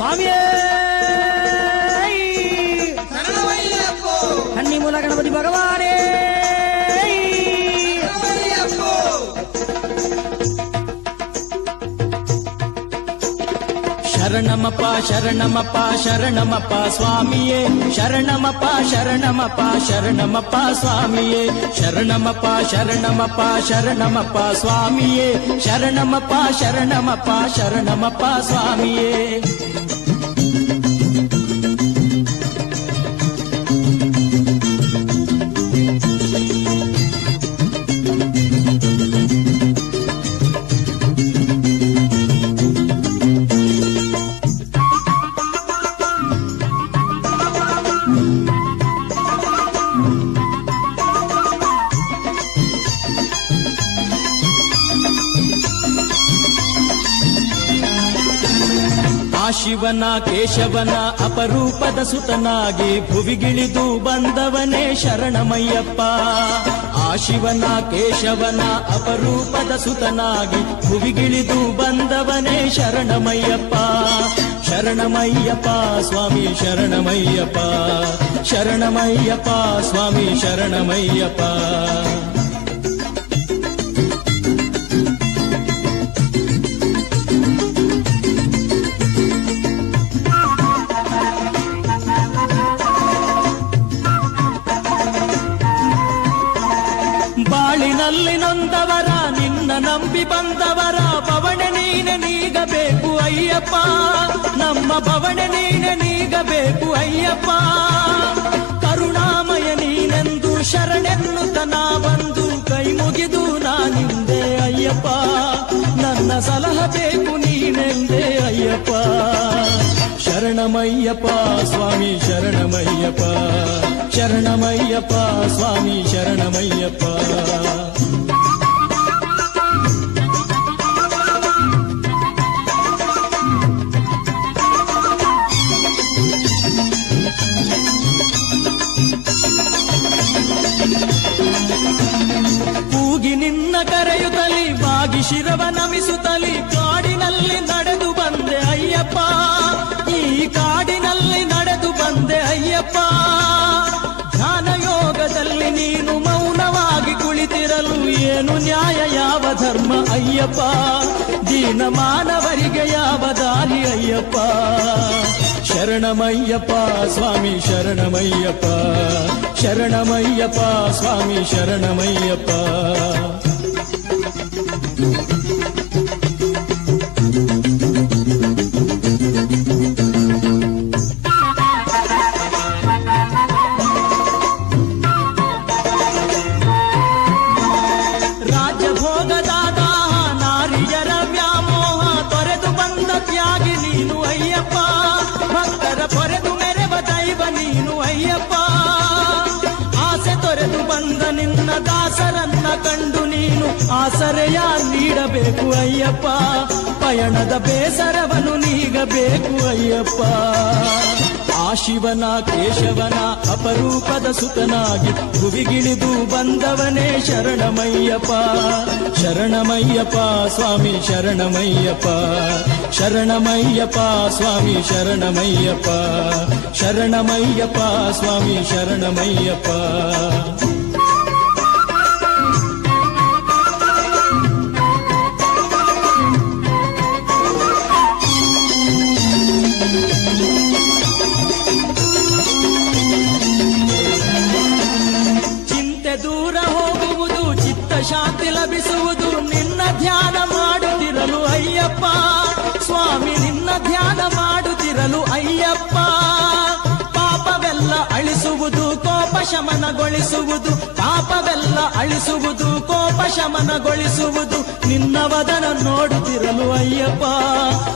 சுவாமியே! கன்னிமூல கணபதி பகவானே! சரணமப்பா சரணமப்பா சரணமப்பா சுவாமியே! சரணமப்பா சரணமப்பா சரணமப்பா சுவாமியே! சரணமப்பா சரணமப்பா சரணமப்பா சுவாமியே! சரணமப்பா சரணமப்பா சரணமப்பா சுவாமியே! ಶಿವನ, ಕೇಶವನ, ಅಪರೂಪದ ಸುತನಾಗಿ ಭುವಿಗಿಳಿದು ಬಂದವನೇ ಶರಣಮಯ್ಯಪ್ಪ. ಆ ಶಿವನ, ಕೇಶವನ, ಅಪರೂಪದ ಸುತನಾಗಿ ಭುವಿಗಿಳಿದು ಬಂದವನೇ ಶರಣಮಯ್ಯಪ್ಪ. ಶರಣಮಯ್ಯಪ್ಪ, ಸ್ವಾಮಿ ಶರಣಮಯ್ಯಪ್ಪ. ಶರಣಮಯ್ಯಪ್ಪ, ಸ್ವಾಮಿ ಶರಣಮಯ್ಯಪ್ಪ. ನಂಬಿ ಬಂದವರ ಬವಣೆ ನೀನೆ ನೀಗಬೇಕು ಅಯ್ಯಪ್ಪ. ನಮ್ಮ ಬವಣೆ ನೀನೆ ನೀಗಬೇಕು ಅಯ್ಯಪ್ಪ. ಕರುಣಾಮಯ ನೀನೆಂದು ಶರಣೆನ್ನುತನ ಬಂದು ಕೈ ಮುಗಿದು ನಾನಿಂದೆ ಅಯ್ಯಪ್ಪ. ನನ್ನ ಸಲಹ ಬೇಕು ನೀನೆಂದೆ ಅಯ್ಯಪ್ಪ. ಶರಣಮಯ್ಯಪ್ಪ, ಸ್ವಾಮಿ ಶರಣಮಯ್ಯಪ್ಪ. ಶರಣಮಯ್ಯಪ್ಪ, ಸ್ವಾಮಿ ಶರಣಮಯ್ಯಪ್ಪ. ಕರೆಯುತ್ತಲಿ ಬಾಗಿ ಶಿರವ ನಮಿಸುತ್ತಲಿ ಕಾಡಿನಲ್ಲಿ ನಡೆದು ಬಂದೆ ಅಯ್ಯಪ್ಪ. ಈ ಕಾಡಿನಲ್ಲಿ ನಡೆದು ಬಂದೆ ಅಯ್ಯಪ್ಪ. ಧ್ಯಾನ ಯೋಗದಲ್ಲಿ ನೀನು ಮೌನವಾಗಿ ಕುಳಿತಿರಲು ಏನು ನ್ಯಾಯ? ಯಾವ ಧರ್ಮ ಅಯ್ಯಪ್ಪ? ದೀನ ಮಾನವರಿಗೆ ಯಾವ ದಾರಿ ಅಯ್ಯಪ್ಪ? ಶರಣಮಯ್ಯಪ್ಪ, ಸ್ವಾಮಿ ಶರಣಮಯ್ಯಪ್ಪ. ಶರಣಮಯ್ಯಪ್ಪ, ಸ್ವಾಮಿ ಶರಣಮಯ್ಯಪ್ಪ. ಕಂಡು ನೀನು ಆಸರೆಯ ನೀಡಬೇಕು ಅಯ್ಯಪ್ಪ. ಪಯಣದ ಬೇಸರವನ್ನು ನೀಗಬೇಕು ಅಯ್ಯಪ್ಪ. ಆ ಶಿವನ, ಕೇಶವನ, ಅಪರೂಪದ ಸುತನಾಗಿ ಭುವಿಗಿಳಿದು ಬಂದವನೇ ಶರಣಮಯ್ಯಪ್ಪ. ಶರಣಮಯ್ಯಪ್ಪ, ಸ್ವಾಮಿ ಶರಣಮಯ್ಯಪ್ಪ. ಶರಣಮಯ್ಯಪ್ಪ, ಸ್ವಾಮಿ ಶರಣಮಯ್ಯಪ್ಪ. ಶರಣಮಯ್ಯಪ್ಪ, ಸ್ವಾಮಿ ಶರಣಮಯ್ಯಪ್ಪ. ಚಿಂತೆ ದೂರ ಹೋಗುವುದು, ಚಿತ್ತ ಶಾಂತಿ ಲಭಿಸುವುದು, ನಿನ್ನ ಧ್ಯಾನ ಮಾಡುತ್ತಿರಲು ಅಯ್ಯಪ್ಪ. ಸ್ವಾಮಿ, ನಿನ್ನ ಧ್ಯಾನ ಮಾಡುತ್ತಿರಲು ಅಯ್ಯಪ್ಪ. ಪಾಪವೆಲ್ಲ ಅಳಿಸುವುದು, ಕೋಪ ಶಮನಗೊಳಿಸುವುದು ಪಾಪವೆಲ್ಲ ಅಳಿಸುವುದು ಕೋಪ ಶಮನಗೊಳಿಸುವುದು. ನಿನ್ನ ವದನ ನೋಡುತ್ತಿರಲು ಅಯ್ಯಪ್ಪ.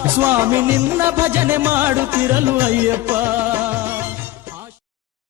ಸ್ವಾಮಿ ನಿನ್ನ ಭಜನೆ ಮಾಡುತ್ತಿರಲು ಅಯ್ಯಪ್ಪ.